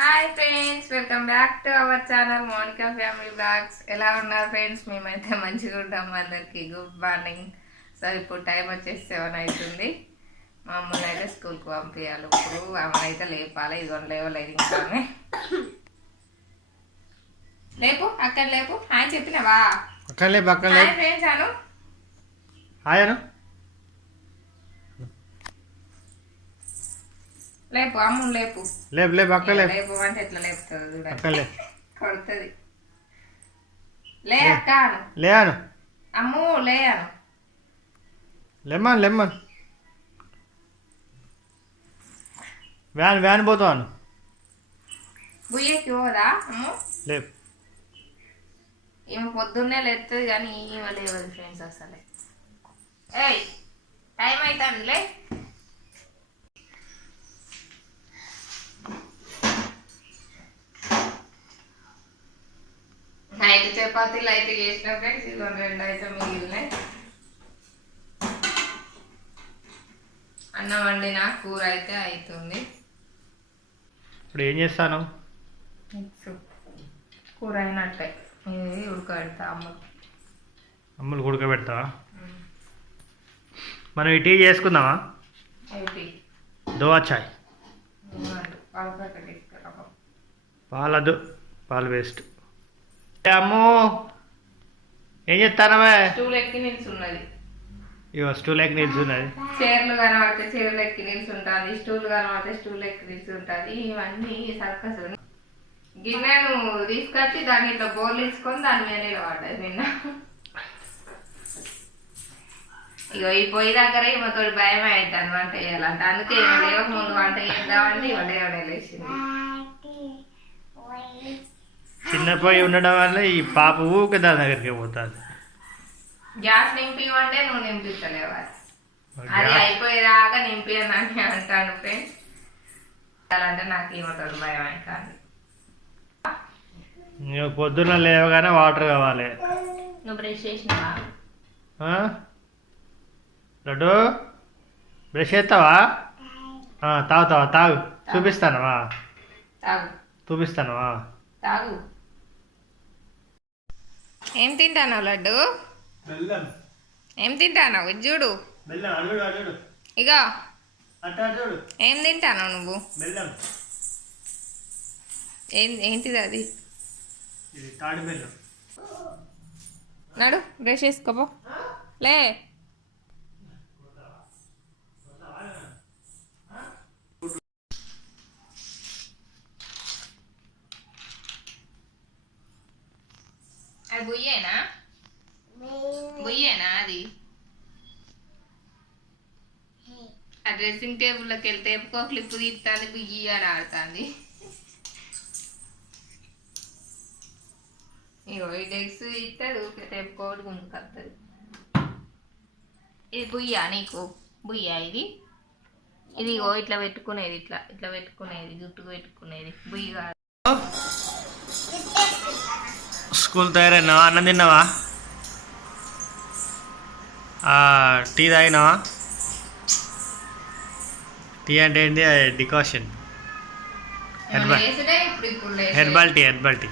Hi friends, welcome back to our channel Monika family blogs. ఎలా ఉన్నారు friends? మేమైతే మంచిగా ఉంటాము. అందరికి గుడ్ మార్నింగ్. సో ఇప్పుడు టైం వచ్చేసి 7 అవుతుంది. మా అమ్మని అయితే స్కూల్కి పంపించాలి. ఇప్పుడు అమ్మ అయితే లేపాలి. ఇదిగోండి లేవలేదు ఇంకా. లేపు అక్కడ లేపు. హాయ్ చెప్పినావా? హాయ్ ఫ్రెండ్స్ అను. హాయ్ అను. లేపు అమ్ము లేపు. లేపు లేపు అక్క లేపు. లేపు అంటే ఎట్లా లేపుతుంది చూడండి. అక్క లే కొడుతుంది. లే అక్క అను. లే అను. అమ్ము లే అను. లెమ్మన్ లెమ్మన్. వ్యాన్ పోతాను. బుయ్యకి పోదా అమ్ము? లేపు. ఈమె పొద్దున్నే లేస్తుంది కానీ ఈమె లేవదు ఫ్రెండ్స్ అసలే. ఏయ్ టైం అవుతుందిలే. నైట్ చపాతీలు అయితే చేసిన ఫ్రెండ్స్. ఇదిగోండి 2 అయితే మిగిలినాయి. అన్నం వండిన కూర అయితే అవుతుంది. ఇప్పుడు ఏం చేస్తాను? కూర అయినట్టే. ఇది ఉడకబెడతా అమ్ములు ఉడకబెడతావా? మనం ఈ టీ చేసుకుందామా? అయితే దోవా చాయ్. పాలు ప్యాకెట్ తీసుకురా. పాలదు, పాలు వేస్ట్. అమ్మో ఏం చేస్తానవే? స్టూల్ ఎక్కి నిల్చున్నది. ఇవో స్టూల్ ఎక్కి నిల్చున్నది. చైర్లు కనబడితే చైర్లు ఎక్కి నిల్చుంటుంది. స్టూల్ కనబడితే స్టూల్ ఎక్కి నిల్చుంటుంది. ఇవన్నీ సర్కస్. గిన్నెను తీసుకొచ్చి దాన్ని ఇట్లా బోర్లు తీసుకొని దాని మీద నిలబడ్డది నిన్న. ఇగో ఈ పొయ్యి దగ్గర ఈమెతో భయం అవుతుంది వంట చేయాలంటే. అందుకే లేవక ముందు వంట చేద్దామంటే ఇవడే లేచింది. చిన్న పొయ్యి ఉండడం వల్ల ఈ పాప ఊకే దాని దగ్గరికి పోతుంది. గ్యాస్ నింపివంటే నువ్వు నింపిస్తలేవు. అది అయిపోయేదాకా నింపి అని అంటాను ఫ్రెండ్స్. అంటే నాకు ఈమెతో భయం అవుతుంది. పొద్దున్న లేవగానే వాటర్ కావాలి. నువ్వు బ్రష్ చేసినావా? లడ్డు బ్రష్ చేస్తావా? తాగుతావా? తాగు. చూపిస్తానవా? తాగు. చూపిస్తానవా? తాగు. ఏం తింటానావు లడ్డు? ఏం తింటానావు? ఇది చూడు. ఇగో ఏం తింటానావు నువ్వు? ఏంటిది అది? నడు బ్రష్ చేసుకోపో. లే అది బుయ్యేనా? బుయ్యేనా అది? ఆ డ్రెస్సింగ్ టేబుల్లోకి వెళ్తే ఎప్పుకో క్లిప్ తీస్తుంది, బుయ్యి అని ఆడుతుంది. ఇగో ఈ డెక్స్ ఇస్తే ఊరికే తెప్పుకోటి గుంజుకొస్తుంది. ఇది బుయ్యా నీకు? బుయ్యా ఇది? ఇది ఇగో ఇట్లా పెట్టుకునేది, ఇట్లా ఇట్లా పెట్టుకునేది, జుట్టుకు పెట్టుకునేది బుయ్యి కాదు. స్కూల్ తయారైనావా? అన్నం తిన్నావా? టీ తాగినావా? టీ అంటే ఏంటి? Decoction, herbal tea.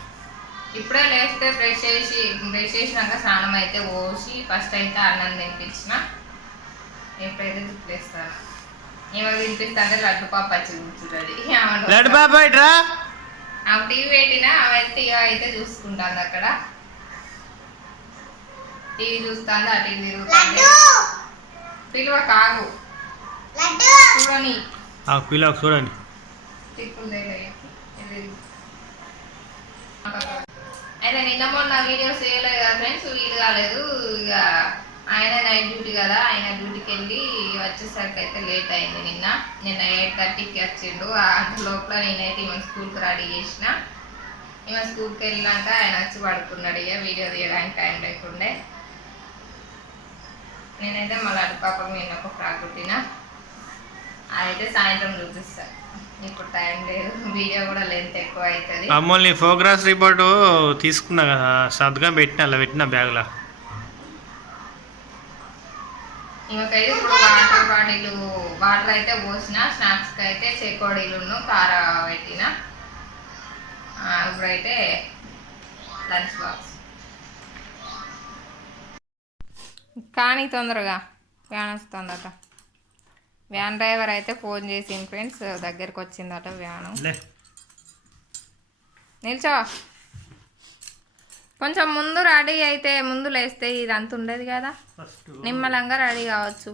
ఇప్పుడే లేస్తే బ్రష్ చేసినాక స్నానం అయితే పోసి ఫస్ట్ అయితే అన్నం తినిపించిన. ఎప్పుడైతే తిప్పేస్తాను ఏమో తినిపిస్తా అంటే లడ్డు పాప వచ్చి కూర్చుంటుంది. లడ్డు పాప ఇట్రా. ఆమె టీవీ పెట్టినా ఆమె టీవీ అయితే చూసుకుంటాను. అక్కడ టీవీ చూస్తాను, అటు తిరుగుతుంది. పిలువ కాగు చూడని పిల్లలు చూడండి. అయితే నిన్న మొన్న వీడియోస్ చేయలేదు కదా ఫ్రెండ్స్, వీలు కాలేదు. ఇక ఆయన నైట్ డ్యూటీ కదా, ఆయన డ్యూటీకి వెళ్ళి వచ్చేసరికి అయితే లేట్ అయింది. నిన్న 8:30కి వచ్చిండు. అంత లోపల నేనైతే ఈమె స్కూల్కి రెడీ చేసిన. ఈమె స్కూల్కి వెళ్ళినాక ఆయన వచ్చి పడుకున్నాడు. ఇక వీడియో తీయడానికి టైం లేకుండే. నేనైతే మళ్ళీ అటు పాపకు నేను ఒక ఫ్రాక్ కుట్టిన. అదైతే సాయంత్రం చూపిస్తాను. ఇప్పుడు టైం లేదు, వీడియో కూడా లెంత్ ఎక్కువ అవుతుంది. అమ్మోని ప్రోగ్రెస్ రిపోర్టు తీసుకున్నా కదా, సంతకం పెట్టిన అలా పెట్టిన బ్యాగ్లో. ఈమెకైతే ఇప్పుడు వాటర్ అయితే పోసిన. స్నాక్స్కి అయితే చెకోడీలును కార పెట్టిన. ఇప్పుడైతే లంచ్ బాక్స్ కానీ తొందరగా వ్యాన్ వస్తుందట. వ్యాన్ డ్రైవర్ అయితే ఫోన్ చేసింది ఫ్రెండ్స్, దగ్గరికి వచ్చిందట వ్యాను. నిల్చో, కొంచెం ముందు రెడీ అయితే ముందు లేస్తే ఇదంతా ఉండదు కదా, నిమ్మలంగా రెడీ కావచ్చు.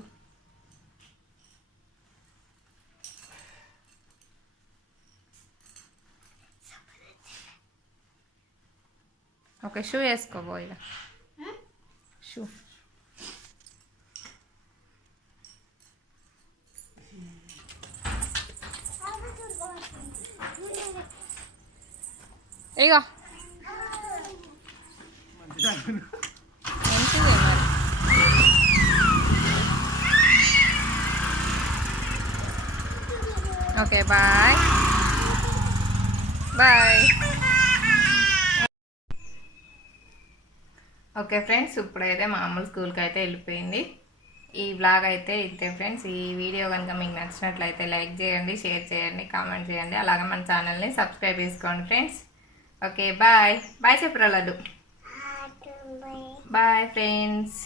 ఓకే, షూ వేసుకోబోయిగా షూ. ఇగో మంచిది మరి. Okay bye bye. Okay friends, ఇప్పుడైతే మామూలు స్కూల్కి అయితే వెళ్ళిపోయింది. ఈ బ్లాగ్ అయితే ఇంతే ఫ్రెండ్స్. ఈ వీడియో కనుక మీకు నచ్చినట్లయితే లైక్ చేయండి, షేర్ చేయండి, కామెంట్ చేయండి. అలాగే మన ఛానల్ని సబ్స్క్రైబ్ చేసుకోండి ఫ్రెండ్స్. Okay bye bye. చెప్పరా లడ్డు. Bye friends.